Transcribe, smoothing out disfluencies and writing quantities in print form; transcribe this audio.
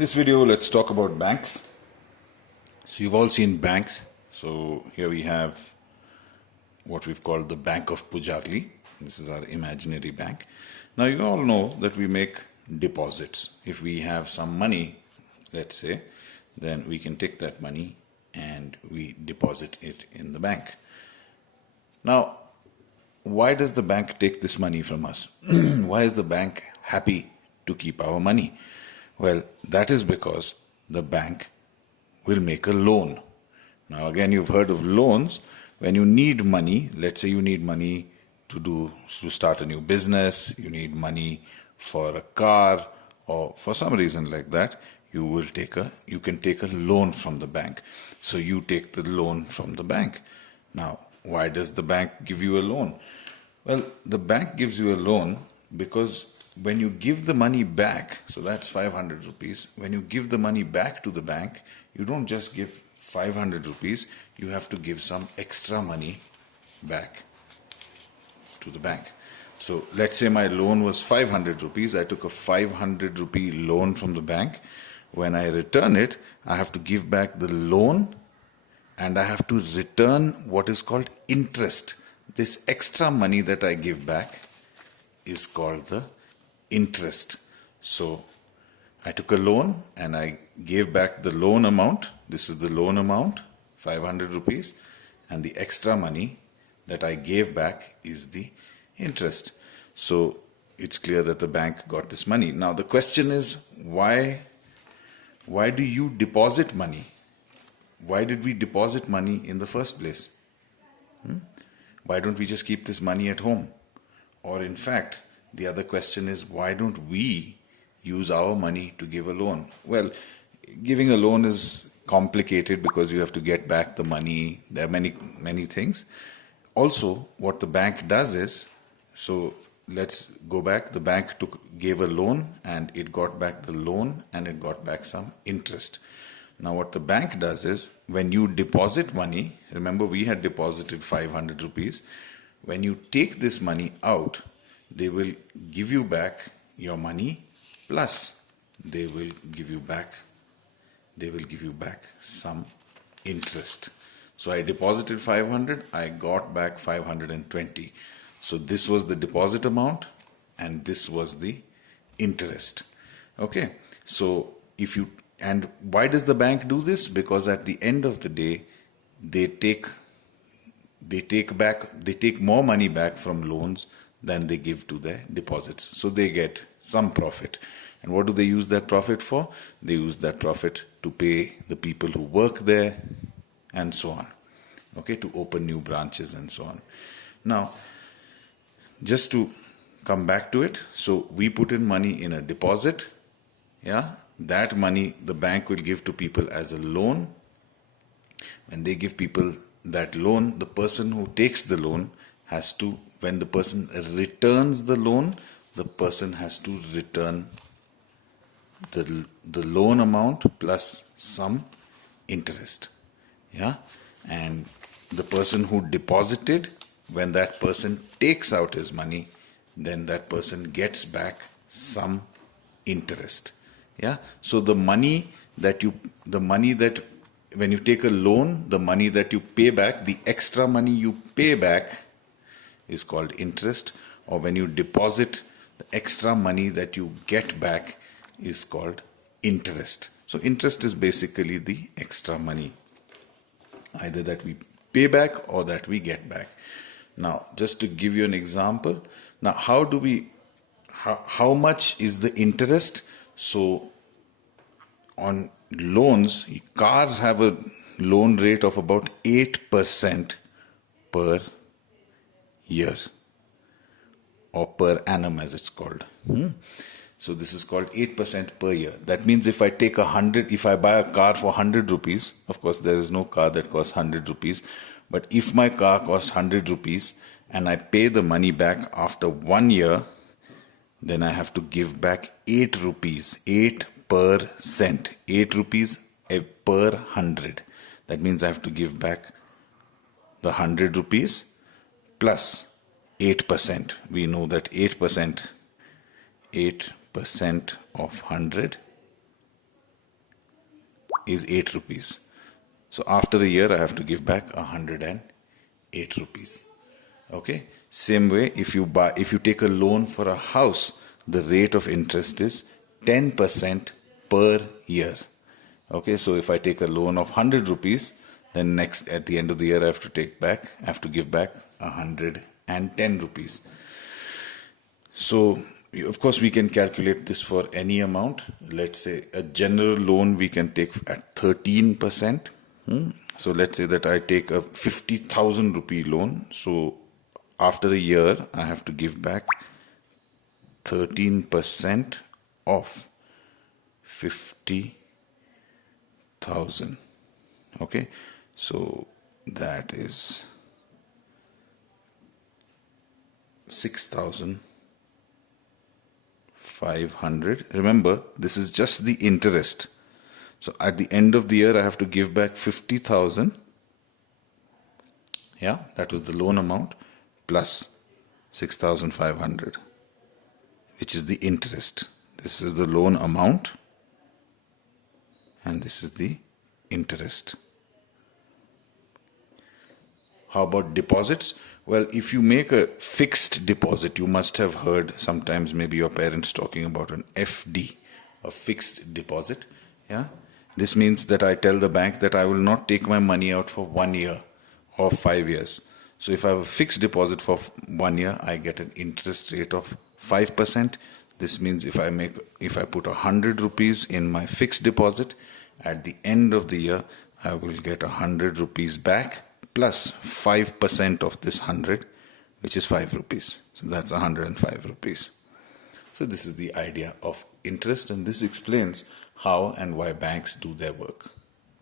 This video, let's talk about banks. So you've all seen banks. So here we have what we've called the Bank of Pujarli. This is our imaginary bank. Now you all know that we make deposits. If we have some money, let's say, then we can take that money and we deposit it in the bank. Now, why does the bank take this money from us? Why is the bank happy to keep our money? Well, that is because the bank will make a loan. Now, again, you've heard of loans. When you need money, let's say you need money to start a new business, you need money for a car, or for some reason like that, you can take a loan from the bank. So you take the loan from the bank. Now, why does the bank give you a loan? Well, the bank gives you a loan because when you give the money back, so that's 500 rupees, when you give the money back to the bank, you don't just give 500 rupees, you have to give some extra money back to the bank. So let's say my loan was 500 rupees, I took a 500 rupee loan from the bank. When I return it, I have to give back the loan and I have to return what is called interest. This extra money that I give back is called the interest. So I took a loan and I gave back the loan amount. This is the loan amount, 500 rupees, and the extra money that I gave back is the interest. So it's clear that the bank got this money. Now the question is, why do you deposit money? Why did we deposit money in the first place? Why don't we just keep this money at home? Or in fact, the other question is, why don't we use our money to give a loan? Well, giving a loan is complicated because you have to get back the money. There are many things. Also, what the bank does is, so let's go back. The bank gave a loan and it got back the loan and it got back some interest. Now what the bank does is, when you deposit money, remember we had deposited 500 rupees. When you take this money out, they will give you back your money plus they will give you back some interest. So I deposited 500, I got back 520. So this was the deposit amount and this was the interest. Okay, so and why does the bank do this? Because at the end of the day, they take more money back from loans than they give to their deposits. So they get some profit. And what do they use that profit for? They use that profit to pay the people who work there and so on. Okay, to open new branches and so on. Now, just to come back to it, so we put in money in a deposit. Yeah, that money the bank will give to people as a loan. When they give people that loan, the person who takes the loan has to, when the person returns the loan, the person has to return the loan amount plus some interest. Yeah, and the person who deposited, when that person takes out his money, then that person gets back some interest. Yeah, so the money that when you take a loan, the money that you pay back, the extra money you pay back is called interest, or when you deposit, the extra money that you get back is called interest. So interest is basically the extra money, either that we pay back or that we get back. Now, just to give you an example, now how much is the interest? So on loans, cars have a loan rate of about 8% per year, or per annum as it's called. So this is called 8% per year. That means if I buy a car for 100 rupees, of course there is no car that costs 100 rupees, but if my car costs 100 rupees and I pay the money back after 1 year, then I have to give back 8 rupees, 8%, 8 rupees per 100. That means I have to give back the 100 rupees plus 8%. We know that 8% of 100 is 8 rupees. So after a year, I have to give back 108 rupees. Okay. Same way, if you take a loan for a house, the rate of interest is 10% per year. Okay. So if I take a loan of 100 rupees, then at the end of the year, I have to give back 110 rupees. So, of course, we can calculate this for any amount. Let's say a general loan we can take at 13%. So let's say that I take a 50,000 rupee loan. So after a year, I have to give back 13% of 50,000. Okay, so that is 6,500. Remember, this is just the interest. So at the end of the year, I have to give back 50,000. Yeah, that was the loan amount plus 6,500, which is the interest. This is the loan amount and this is the interest. How about deposits? Well, if you make a fixed deposit, you must have heard sometimes maybe your parents talking about an FD, a fixed deposit. Yeah. This means that I tell the bank that I will not take my money out for 1 year or 5 years. So if I have a fixed deposit for 1 year, I get an interest rate of 5%. This means if I put 100 rupees in my fixed deposit, at the end of the year, I will get 100 rupees back plus 5% of this 100, which is 5 rupees. So that's 105 rupees. So this is the idea of interest, and this explains how and why banks do their work.